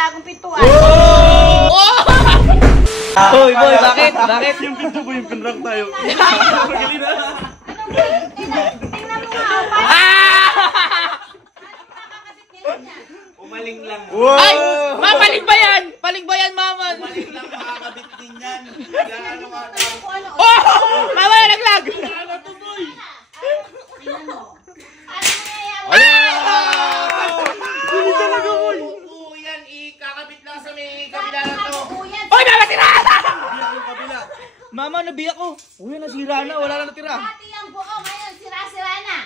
bagong pintuan. Hoy, boy, bakit? Bakit? Yung pinto ko yung pinrank tayo. Magaling na. Tingnan mo nga. Umaling lang. Ay! Mapalig ba yan? Palig ba yan, mama? Umaling lang, makakabit din yan. Gano'n nga daw. Oh! Mama na naglag! Tingnan mo. Hindi talaga mo. Oo, yan. Ikakabit lang sa may kabila na to. Hoy, mama, tira! Mama, nabiyak ko. Uy, nasira na. Wala na natira. Dati ang buo, ngayon sira-sira na.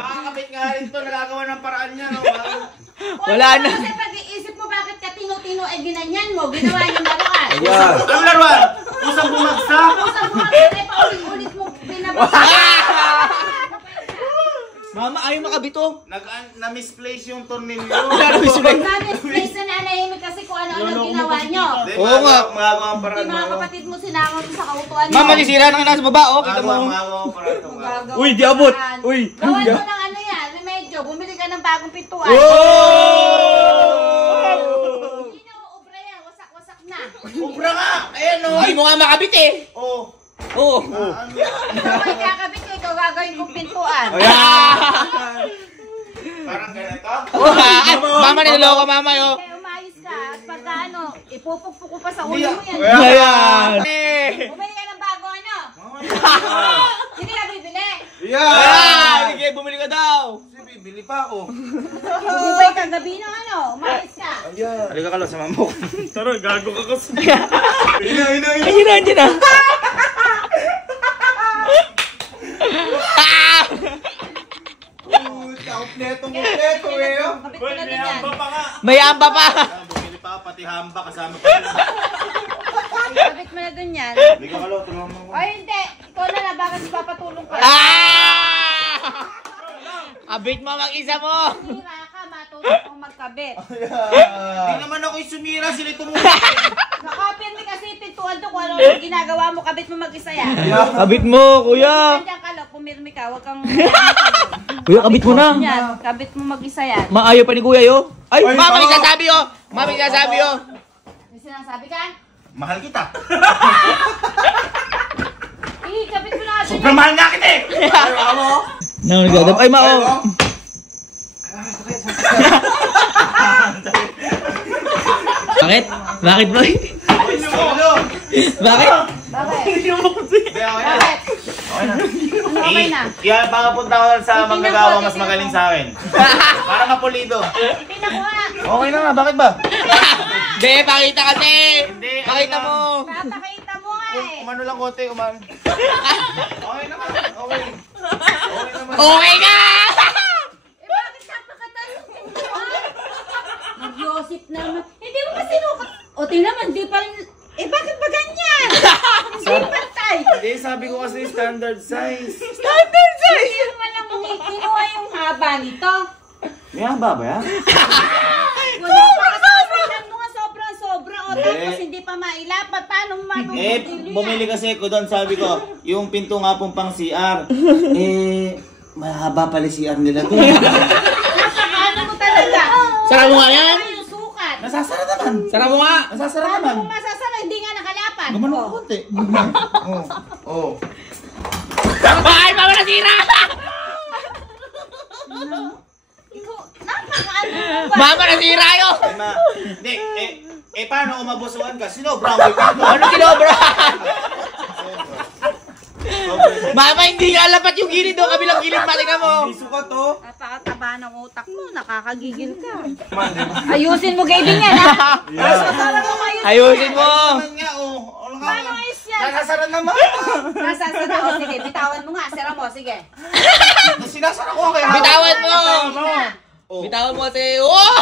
Nakakabit nga rin to. Nagagawa ng paraan niya. No? Wala na. Kasi pag-iisip mo bakit ka tino-tino ay ginanyan mo, ginawa niyo laruan. Ang laruan! Usang bumagsak! Usap mo kasi paulit-ulit mo binabasa. Mama, ayaw makabito. Na-misplace yung tornilyo. Na-misplace na nanahimik kasi kung ano-ano ginawa niyo. Oo nga. Magagawa ang paraan Yung mga kapatid mo sinama mo sa kautuan mo. Mama, nisira na nga nasa baba. Oh, kita mo. Magagawa ang paraan to. Magagawa Uy, ng di abot. paraan. Uy. Gawan mo ng ano yan, remedyo. Bumili ka ng bagong pintuan. Hindi na uubra yan, wasak-wasak na. Ubra nga! Ayan o! Hindi mo nga makabit eh. Oo. Oo. Ikaw ay kakabit ko, ikaw gagawin kong pintuan. Parang ganito. Mama, niloloko mama yo. Kaya umayos ka at pagka ano, ipupukpuk ko pa sa ulo mo yan. Ayan. Bumili ka ng bago ano? Hindi ka bibili. Sige, bumili ka daw. Bibili pa ako. Bumili ka gabi ng ano, umayos ka. Halika ka lang sa mamok. Tara, gago ka kasi. Ayun na, andyan na. Kompleto eh. Kapit ko na din yan. May amba pa. Bumili pa pati hamba kasama pa. Kapit mo na dun yan. Halika ka lang, tulungan mo. Ay hindi, ikaw na na, bakit papatulong ka? Abit mo mag-isa mo. Sira ka, matulong kang magkabit. Hindi naman ako yung sumira, sila tumulong. Nakapirmi kasi pintuan to kung ano yung ginagawa mo, kabit mo mag-isa yan. Abit mo, kuya. Diyan ka lang, pumirmi ka, huwag kang... Kuya, kabit mo na. Yan, kabit mo mag-isa yan. Maayo pa ni kuya yo. Ay, mama, may sasabi yo. Mama, may sasabi yo. May sinasabi ka? Mahal kita. Kabit mo na kasi Sobrang mahal nga kita eh. Nagdadap. Ay, mao. Bakit? Bakit, boy? Bakit? Bakit? Bakit? Ano okay na? Kaya baka punta ko sa manggagawa mas magaling sa akin. Para mapulido. Hindi na ko nga. Okay na nga, bakit ba? Be, pakita kasi. Hindi, Pakita ano mo. Papakita mo nga eh. Umano lang konti, umano. Okay naman, okay. Okay naman. Okay na! Eh bakit napakatanong pintuan? Mag-Yosip naman. Hindi mo pa sinukat. O tingnan mo, hindi pa rin... Eh bakit ba ganyan? Hindi pantay. Hindi, sabi ko kasi standard size. Standard size! Hindi mo lang kinuha yung haba nito. May haba ba yan? Wala pa kasi tingnan mo nga sobra-sobra. O tapos hindi pa mailapat. Paano mo matutulili Bumili kasi ko doon, sabi ko, yung pinto nga pong pang CR. Mahaba pala CR nila doon. Napakaano mo talaga. Sara mo nga yan? Ano yung sukat? Nasasara naman. Sara mo nga! Nasasara Paano naman. mo masasara? Hindi nga nakalapat. Gumano ko konti. Oo. Ay, mama, nasira! Napakaano mo ba? Mama, nasira yo! Hindi, paano umabusuan ka? Sinobrang mo ka? Ano kinobra? Mama, hindi nga lapat yung gilid doon. Kabilang gilid, matika mo. Sukat to. Napakataba ng utak mo. Nakakagigil ka. Ayusin mo kayo din yan, ha? Masasara mo ngayon. Ayusin mo. Nga, oh. Paano ayos yan? Nasasara naman. Nasasara. O, sige. Bitawan mo nga. Sira mo. Sige. Sinasara ko kaya. Bitawan mo. Oh. Bitawan mo kasi. Oh!